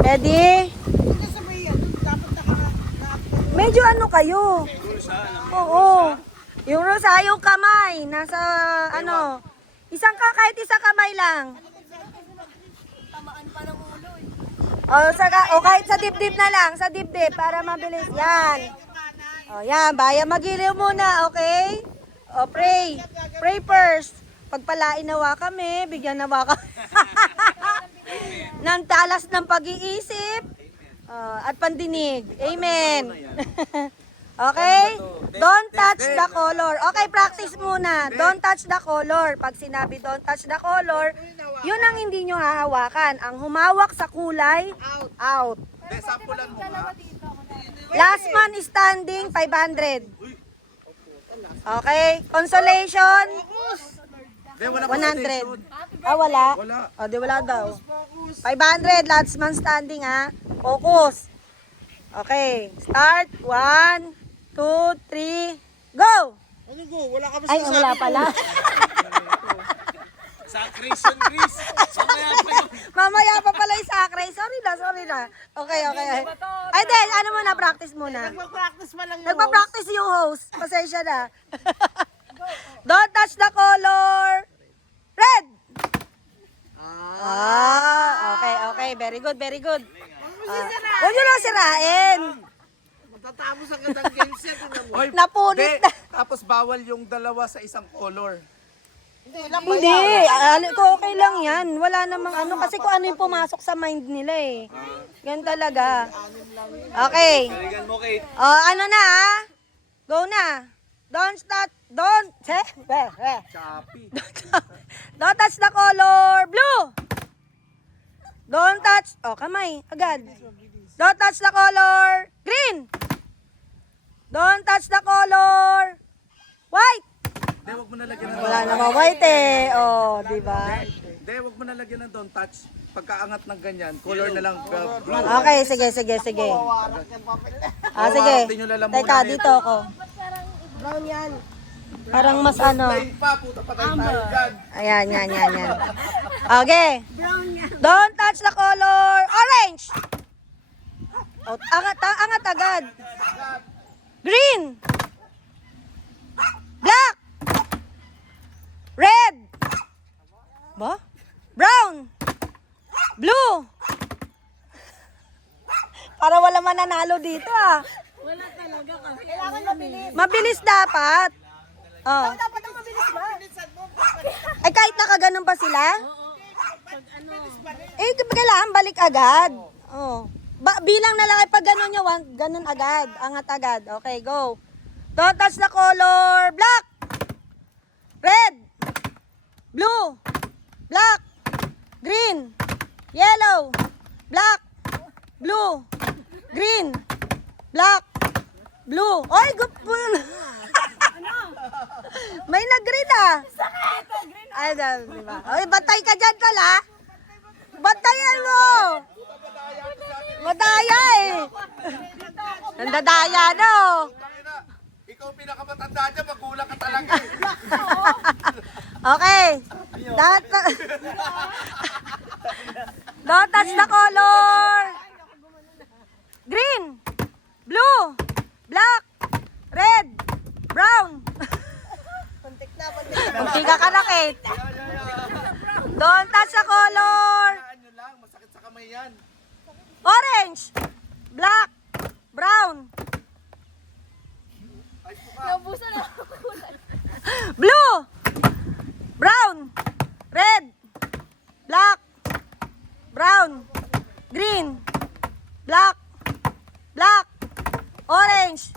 Ready? Medyo ano kayo? Oo. Yung rules yung kamay. Nasa ano. Kahit isang kamay lang. O kahit sa dibdib na lang. Sa dibdib para mabilis. Yan. O yan. Baya magiliw muna. Okay? O pray. Pray first. Pagpalain nawa kami. Bigyan nawa kami. Ng talas ng pag-iisip. At pandinig. Amen. Okay? Don't touch the color. Okay, practice muna. Don't touch the color. Pag sinabi don't touch the color, yun ang hindi nyo hahawakan. Ang humawak sa kulay, out. Last man standing, 500. Okay? Consolation, 100. Wala? Di wala daw. 500, last man standing Focus. Okay, start. 1, 2, 3, go! Ano go? Wala ka ba Ay, wala pala. Sa Chris. Mamaya pa pala yung sakre. Sorry na. Okay. Ay, then, ano muna, practice muna. Nagpa-practice pa lang yung Nagpa-practice yung host. Pasensya na. Don't touch the color. Red! Okay. Very good. Huwag nyo lang sirain. Matatapos ang gandang game set. Napunit na. Tapos bawal yung dalawa sa isang color. Hindi. Okay lang yan. Wala namang ano. Kasi kung ano yung pumasok sa mind nila eh. Ganun talaga. Okay. Ano na Go na. Don't touch the color. Blue. Don't touch. Kamay. Agad. Don't touch the color. Green. Don't touch the color. White. Hindi, wag mo nalagyan ng Wala namang white eh. Diba? Hindi, wag mo nalagyan ng don't touch. Pagkaangat ng ganyan, color na lang blue. Okay, sige. Sige. Hawakan nyo lalamunan Teka, eh. dito ako. Brown yan. Parang mas ano. Plain pa, puta patay tayo dyan. Ayan. Okay. Don't touch the color. Orange. Angat agad. Green. Black. Red. Brown. Blue. Para wala mananalo dito Wala talaga kasi. Kailangan mabilis. Mabilis dapat. Dapat ang mabilis ba? Ay kahit nakaganon pa sila? Pag ano, Kailangan balik agad. Bilang na lang pag gano'n nyo, ganun agad. Angat agad. Okay, go. Don't touch the color. Black. Red. Blue. Black. Green. Yellow. Black. Blue. Green. Black. Blue. Oy, good po. May nag-green Ay, diba? Oy, batay ka dyan, tala. Batayan mo. Madaya eh. Nandadaya na Ikaw pinakamatanda dyan, magulang ka talaga. Okay. Don't touch the color. Green. Blue. Black. Red. Brown. Kunti ka kanakit. Don't touch the color. Nyo lang, masakit sa kamay yan. Orange. Black. Brown. naubusan na. Blue. Brown. Red. Black. Brown. Green. Black. Black. Orange.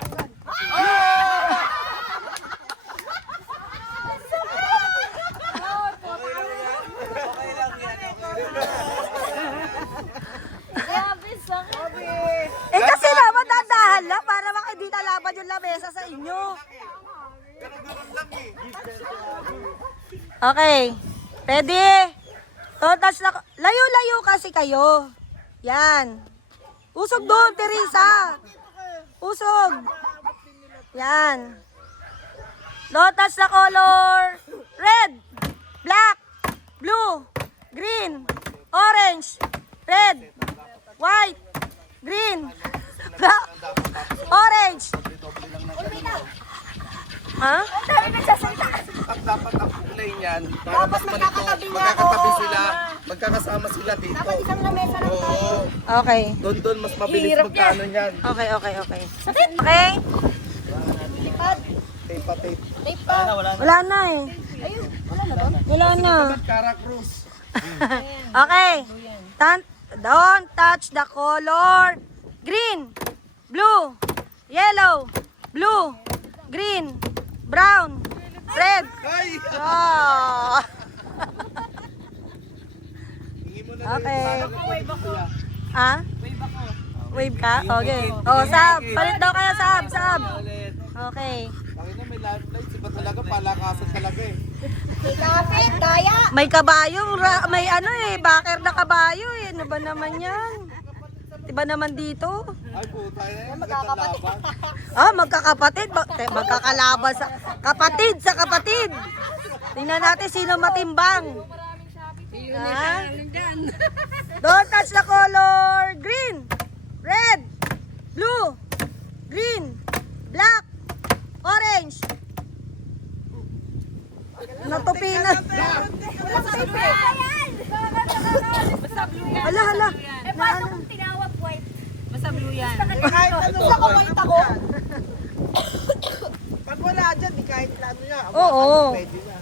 Grabe, sakit. Kasi naman dadahan lang para hindi nalaban yung lamesa sa inyo. Okay. Ready? Don't touch na. Layo-layo kasi kayo. Yan. Usog doon, Teresa. Usog. Yan. Don't touch the color. Red. Black. Blue. Green. Orange. red, white, green, black, orange. Ha? Dapat ang kulay niyan, para mas malito, magkakatabi sila, magkakasama sila dito. Dapat isang lamesa lang tayo. Oo. Okay. Doon mas mabilis magkano niyan. Okay, okay, okay. Okay? Lipad. Tape pa tape. Tape pa. Wala na eh. Ayun, wala na ba? Wala na. Cara Cruz. Okay. Don't touch the color. Green, blue, yellow, blue, green, brown, red. Ay! Oh. Okay. Ah? Wave ka? Okay. Oh, Sab. Palit daw kayo, Sab. Sab. Okay. Bakit na may light, iba talaga, palakasan talaga eh. Kapit, daya. May kabayo, may ano eh, baker na kabayo eh. Ano ba naman yan? Diba naman dito? Ay puta yan, magandang laban. Ah, magkakapatid, magkakalaban sa kapatid sa kapatid. Tingnan natin sino matimbang. Ha? Don't touch the color. Green, red, blue, green, black, orange. Natupi na. Hala, hala. Eh, paano kung tinawag white? Basta blue yan. Kahit ano sa kumait ako. Pag wala dyan, di kahit ano niya. Oo. Pwede na.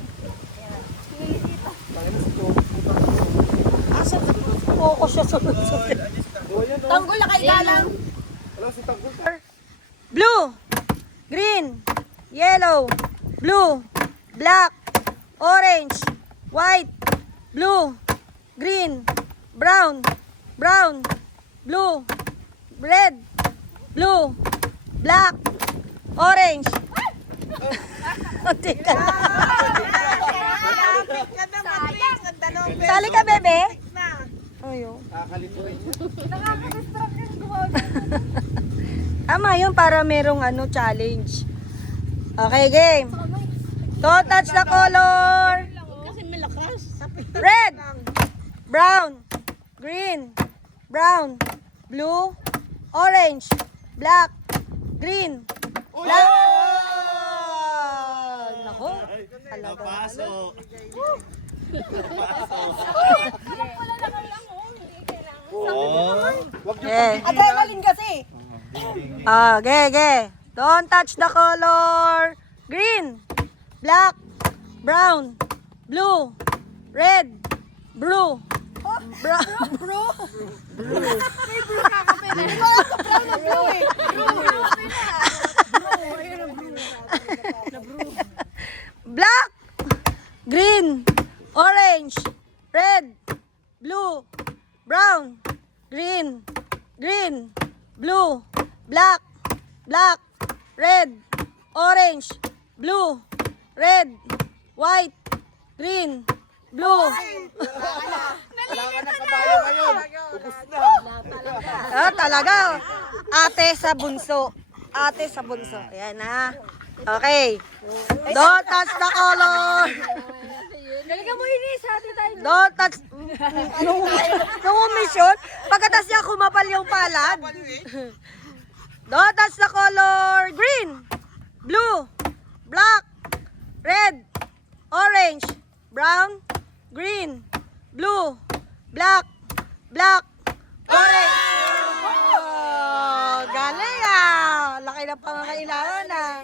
Focus siya sunod-sunod. Tanggol na kay Galang. Wala si Tanggol. Blue, green, yellow, blue, black, orange, white, blue, green, brown, brown, blue, red, blue, black, orange. Kunti ka na. Sali ka, bebe? Ayo. Nakakalito rin yun. Tama yun para merong ano challenge. Okay, game. Don't touch the color. Kasi malakas. Red, brown, green, brown, blue, orange, black, green, black. Nako, talaga. Okay. Adrenaline kasi. Okay. Don't touch the color. Green, black, brown, blue, red, blue, brown. Black, green, orange, red, blue, brown, green, blue, black, red, orange, blue, red, white, green, blue. Wala ka ng kabayo ngayon. Ubus na. Ah, talaga. Ate sa bunso. Ate sa bunso. Ayan na. Okay. Don't touch the color. Talaga mo inis, hati tayo. Don't touch. Nung umisyon, pagkatas niya kumapal yung palad. Don't touch the color. Green, blue, black, red, orange, brown, green, blue, black, orange. Oh, galing ah. Laki na pangangailangan ah.